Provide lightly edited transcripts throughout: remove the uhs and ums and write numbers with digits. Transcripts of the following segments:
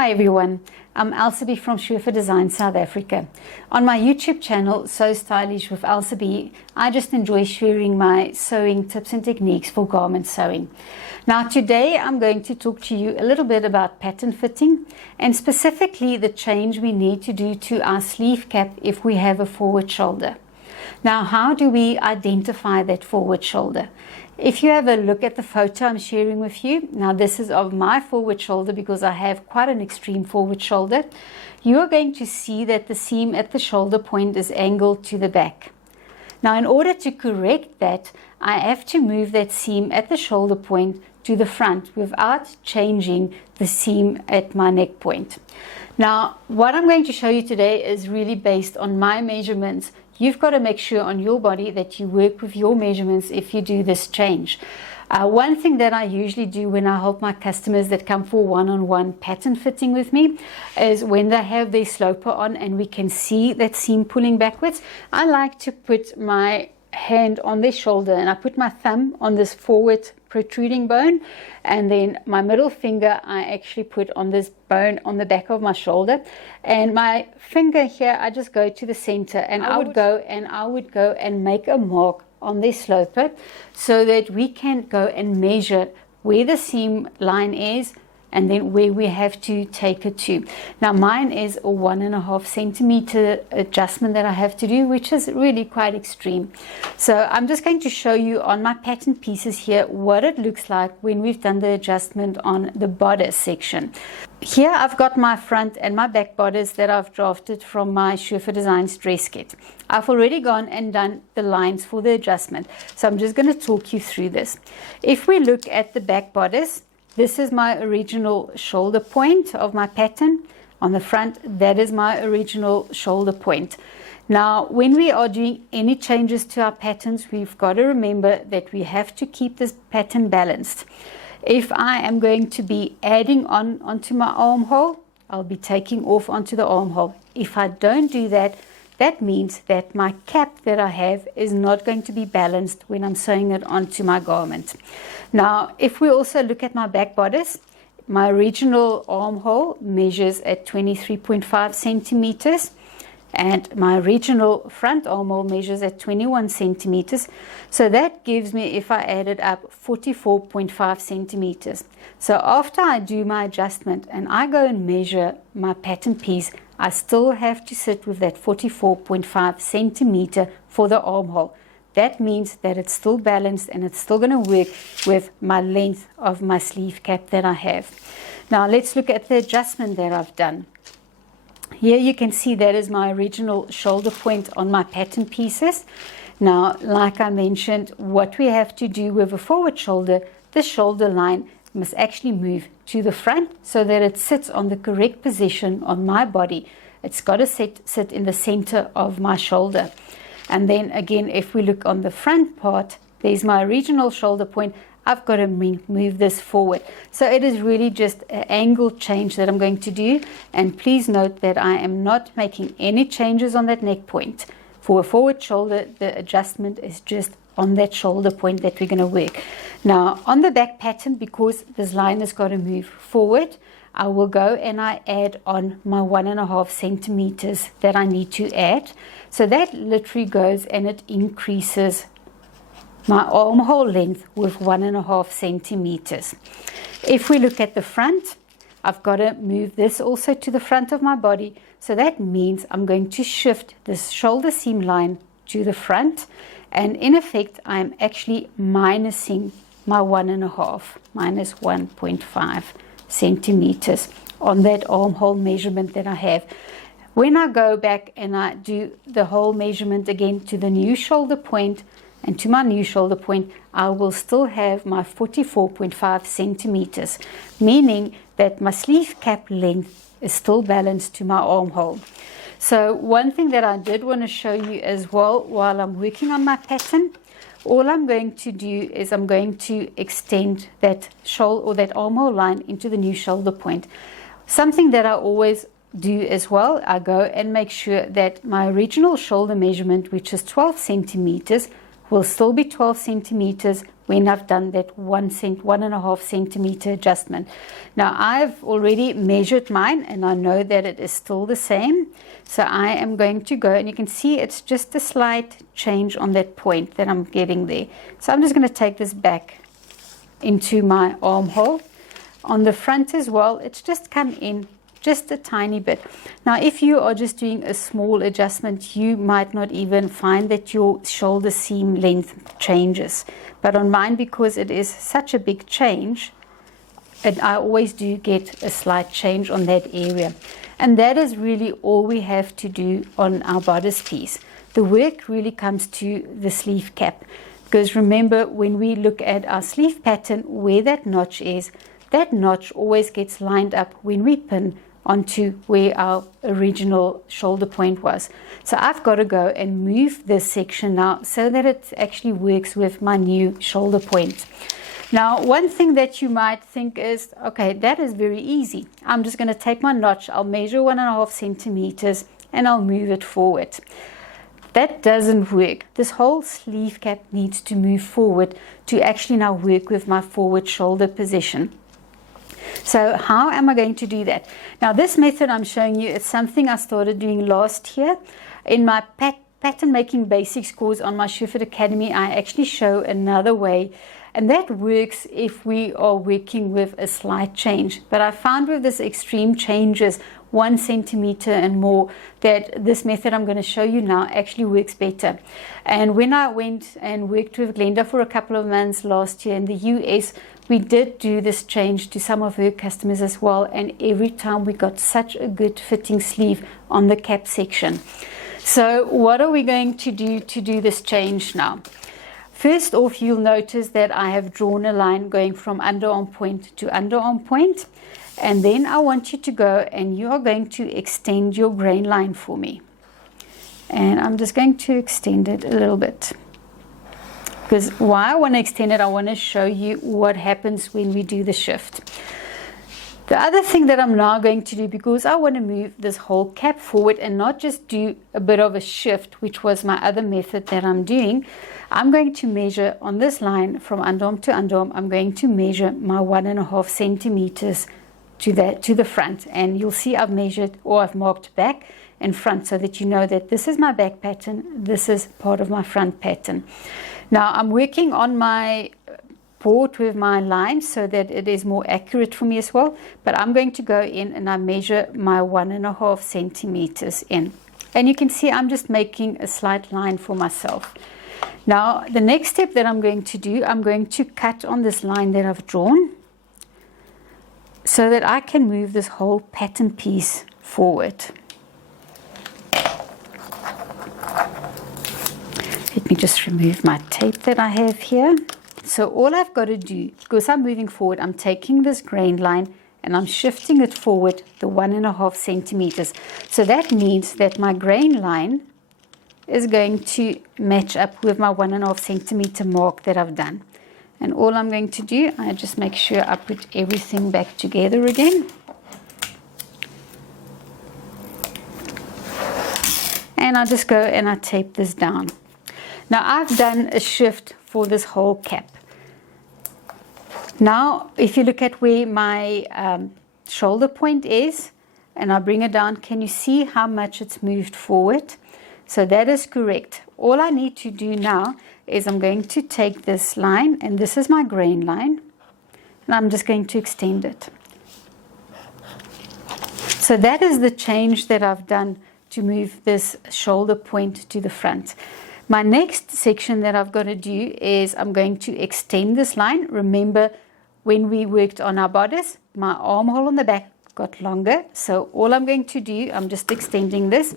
Hi everyone, I'm Elsa B from Schufer Design South Africa. On my YouTube channel, So Stylish with Elsa B, I just enjoy sharing my sewing tips and techniques for garment sewing. Now today I'm going to talk to you a little bit about pattern fitting and specifically the change we need to do to our sleeve cap if we have a forward shoulder. Now, how do we identify that forward shoulder? If you have a look at the photo I'm sharing with you, now this is of my forward shoulder because I have quite an extreme forward shoulder. You are going to see that the seam at the shoulder point is angled to the back. Now, in order to correct that, I have to move that seam at the shoulder point to the front without changing the seam at my neck point. Now, what I'm going to show you today is really based on my measurements. You've got to make sure on your body that you work with your measurements if you do this change. One thing that I usually do when I help my customers that come for one-on-one pattern fitting with me is when they have their sloper on and we can see that seam pulling backwards, I like to put my hand on their shoulder and I put my thumb on this forward protruding bone, and then my middle finger I actually put on this bone on the back of my shoulder, and my finger here I just go to the center and I would go and make a mark on their sloper so that we can go and measure where the seam line is and then where we have to take it to. Now mine is a 1.5 centimeter adjustment that I have to do, which is really quite extreme. So I'm just going to show you on my pattern pieces here what it looks like when we've done the adjustment on the bodice section. Here I've got my front and my back bodice that I've drafted from my Schufer Designs dress kit. I've already gone and done the lines for the adjustment, so I'm just going to talk you through this. If we look at the back bodice, this is my original shoulder point of my pattern. On the front, that is my original shoulder point. Now, when we are doing any changes to our patterns, we've got to remember that we have to keep this pattern balanced. If I am going to be adding onto my armhole, I'll be taking off onto the armhole. If I don't do that, that means that my cap that I have is not going to be balanced when I'm sewing it onto my garment. Now, if we also look at my back bodice, my original armhole measures at 23.5 centimeters and my original front armhole measures at 21 centimeters. So that gives me, if I add it up, 44.5 centimeters. So after I do my adjustment and I go and measure my pattern piece, I still have to sit with that 44.5 centimeter for the armhole. That means that it's still balanced and it's still going to work with my length of my sleeve cap that I have. Now let's look at the adjustment that I've done. Here you can see that is my original shoulder point on my pattern pieces. Now, like I mentioned, what we have to do with a forward shoulder, the shoulder line must actually move to the front so that it sits on the correct position on my body. It's got to sit in the center of my shoulder. And then again, if we look on the front part, there's my original shoulder point. I've got to move this forward. So it is really just an angle change that I'm going to do. And please note that I am not making any changes on that neck point. For a forward shoulder, the adjustment is just on that shoulder point that we're going to work. Now, on the back pattern, because this line has got to move forward, I will go and I add on my 1.5 centimeters that I need to add. So that literally goes and it increases my armhole length with 1.5 centimeters. If we look at the front, I've got to move this also to the front of my body. So that means I'm going to shift this shoulder seam line to the front. And in effect, I'm actually minusing my 1.5, minus 1.5 centimeters on that armhole measurement that I have. When I go back and I do the whole measurement again to the new shoulder point and to my new shoulder point, I will still have my 44.5 centimeters, meaning that my sleeve cap length is still balanced to my armhole. So one thing that I did want to show you as well while I'm working on my pattern, all I'm going to do is I'm going to extend that shoulder or that armhole line into the new shoulder point. Something that I always do as well, I go and make sure that my original shoulder measurement, which is 12 centimeters, will still be 12 centimeters when I've done that 1.5 centimeter adjustment. Now I've already measured mine and I know that it is still the same. So I am going to go, and you can see it's just a slight change on that point that I'm getting there. So I'm just going to take this back into my armhole. On the front as well, it's just come in just a tiny bit. Now if you are just doing a small adjustment, you might not even find that your shoulder seam length changes, but on mine, because it is such a big change, I always do get a slight change on that area. And that is really all we have to do on our bodice piece. The work really comes to the sleeve cap, because remember, when we look at our sleeve pattern, where that notch is, that notch always gets lined up when we pin onto where our original shoulder point was. So I've got to go and move this section now so that it actually works with my new shoulder point. Now, one thing that you might think is, okay, that is very easy. I'm just going to take my notch, I'll measure 1.5 centimeters, and I'll move it forward. That doesn't work. This whole sleeve cap needs to move forward to actually now work with my forward shoulder position. So how am I going to do that? Now this method I'm showing you, it's something I started doing last year. In my pattern making basics course on my Sure-Fit Academy, I actually show another way, and that works if we are working with a slight change. But I found with this extreme changes, 1 centimeter and more, that this method I'm going to show you now actually works better. And when I went and worked with Glenda for a couple of months last year in the US, we did do this change to some of her customers as well, and every time we got such a good fitting sleeve on the cap section. So what are we going to do this change now? First off, you'll notice that I have drawn a line going from underarm point to underarm point, and then I want you to go and you are going to extend your grain line for me. And I'm just going to extend it a little bit. Because why I want to extend it, I want to show you what happens when we do the shift. The other thing that I'm now going to do, because I want to move this whole cap forward and not just do a bit of a shift, which was my other method that I'm doing, I'm going to measure on this line from underarm to underarm. I'm going to measure my 1.5 centimeters to the front, and you'll see I've measured, or I've marked back and front, so that you know that this is my back pattern, this is part of my front pattern. Now I'm working on my board with my line so that it is more accurate for me as well, but I'm going to go in and I measure my 1.5 centimeters in, and you can see I'm just making a slight line for myself. Now the next step that I'm going to do, I'm going to cut on this line that I've drawn so that I can move this whole pattern piece forward. Let me just remove my tape that I have here. So all I've got to do, because I'm moving forward, I'm taking this grain line and I'm shifting it forward the 1.5 centimeters. So that means that my grain line is going to match up with my 1.5 centimeter mark that I've done. And all I'm going to do, I just make sure I put everything back together again. And I just go and I tape this down. Now I've done a shift for this whole cap. Now if you look at where my shoulder point is and I bring it down, can you see how much it's moved forward? So that is correct. All I need to do now is I'm going to take this line, and this is my grain line, and I'm just going to extend it. So that is the change that I've done to move this shoulder point to the front. My next section that I've got to do is I'm going to extend this line. Remember, when we worked on our bodice, my armhole on the back got longer. So all I'm going to do, I'm just extending this,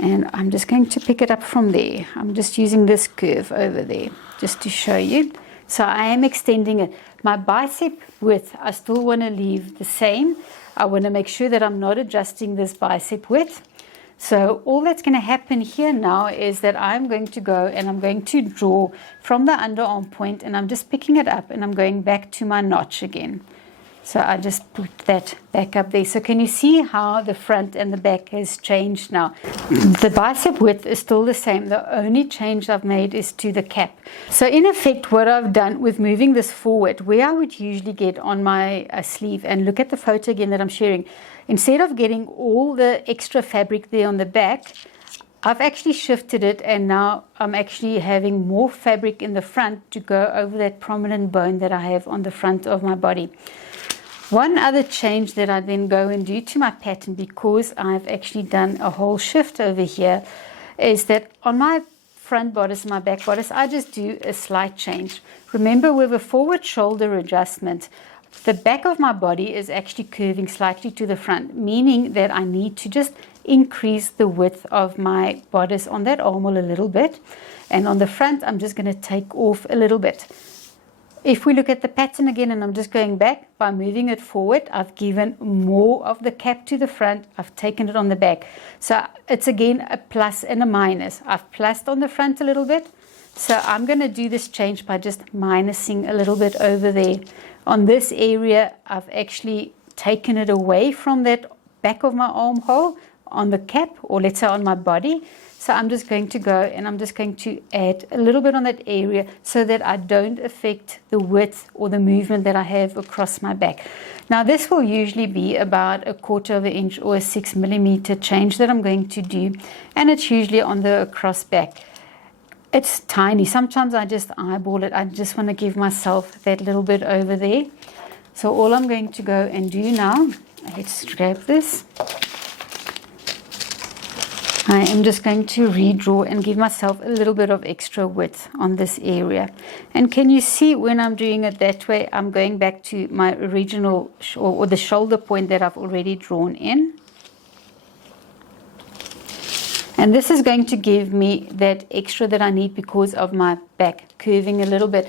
and I'm just going to pick it up from there. I'm just using this curve over there just to show you. So I am extending it. My bicep width, I still want to leave the same. I want to make sure that I'm not adjusting this bicep width. So all that's going to happen here now is that I'm going to go and I'm going to draw from the underarm point, and I'm just picking it up and I'm going back to my notch again. So I just put that back up there. So can you see how the front and the back has changed now? The bicep width is still the same. The only change I've made is to the cap. So in effect, what I've done with moving this forward, where I would usually get on my sleeve, and look at the photo again that I'm sharing, instead of getting all the extra fabric there on the back, I've actually shifted it, and now I'm actually having more fabric in the front to go over that prominent bone that I have on the front of my body. One other change that I then go and do to my pattern, because I've actually done a whole shift over here, is that on my front bodice and my back bodice, I just do a slight change. Remember, with a forward shoulder adjustment, the back of my body is actually curving slightly to the front, meaning that I need to just increase the width of my bodice on that armhole a little bit. And on the front, I'm just going to take off a little bit. If we look at the pattern again, and I'm just going back, by moving it forward, I've given more of the cap to the front, I've taken it on the back. So it's again a plus and a minus. I've plussed on the front a little bit, so I'm going to do this change by just minusing a little bit over there. On this area, I've actually taken it away from that back of my armhole on the cap, or let's say on my body. So I'm just going to go and I'm just going to add a little bit on that area so that I don't affect the width or the movement that I have across my back. Now this will usually be about 1/4 inch or a 6 millimeter change that I'm going to do, and it's usually on the across back. It's tiny. Sometimes I just eyeball it. I just want to give myself that little bit over there. So all I'm going to go and do now, let's grab this. I am just going to redraw and give myself a little bit of extra width on this area. And can you see when I'm doing it that way, I'm going back to my original or the shoulder point that I've already drawn in. And this is going to give me that extra that I need because of my back curving a little bit.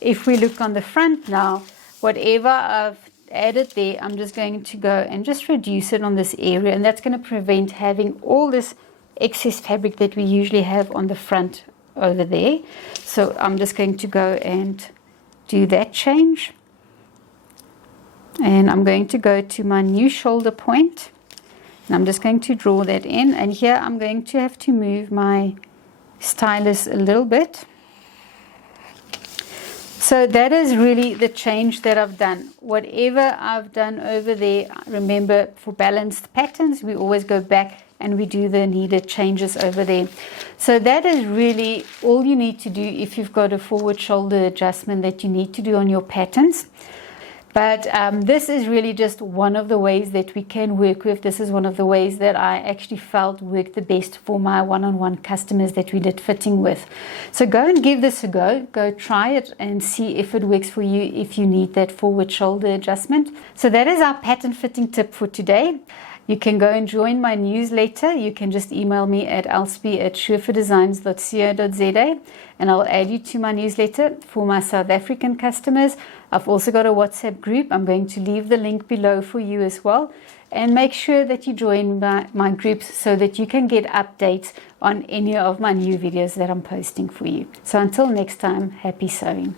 If we look on the front now, whatever I've added there, I'm just going to go and just reduce it on this area, and that's going to prevent having all this excess fabric that we usually have on the front over there. So I'm just going to go and do that change, and I'm going to go to my new shoulder point, and I'm just going to draw that in, and here I'm going to have to move my stylus a little bit. So that is really the change that I've done. Whatever I've done over there, remember, for balanced patterns, we always go back and we do the needed changes over there. So that is really all you need to do if you've got a forward shoulder adjustment that you need to do on your patterns. But this is really just one of the ways that we can work with. This is one of the ways that I actually felt worked the best for my one-on-one customers that we did fitting with. So go and give this a go. Go try it and see if it works for you if you need that forward shoulder adjustment. So that is our pattern fitting tip for today. You can go and join my newsletter. You can just email me at elsbie@schuurverdesigns.co.za, and I'll add you to my newsletter for my South African customers. I've also got a WhatsApp group. I'm going to leave the link below for you as well. And make sure that you join my groups so that you can get updates on any of my new videos that I'm posting for you. So until next time, happy sewing.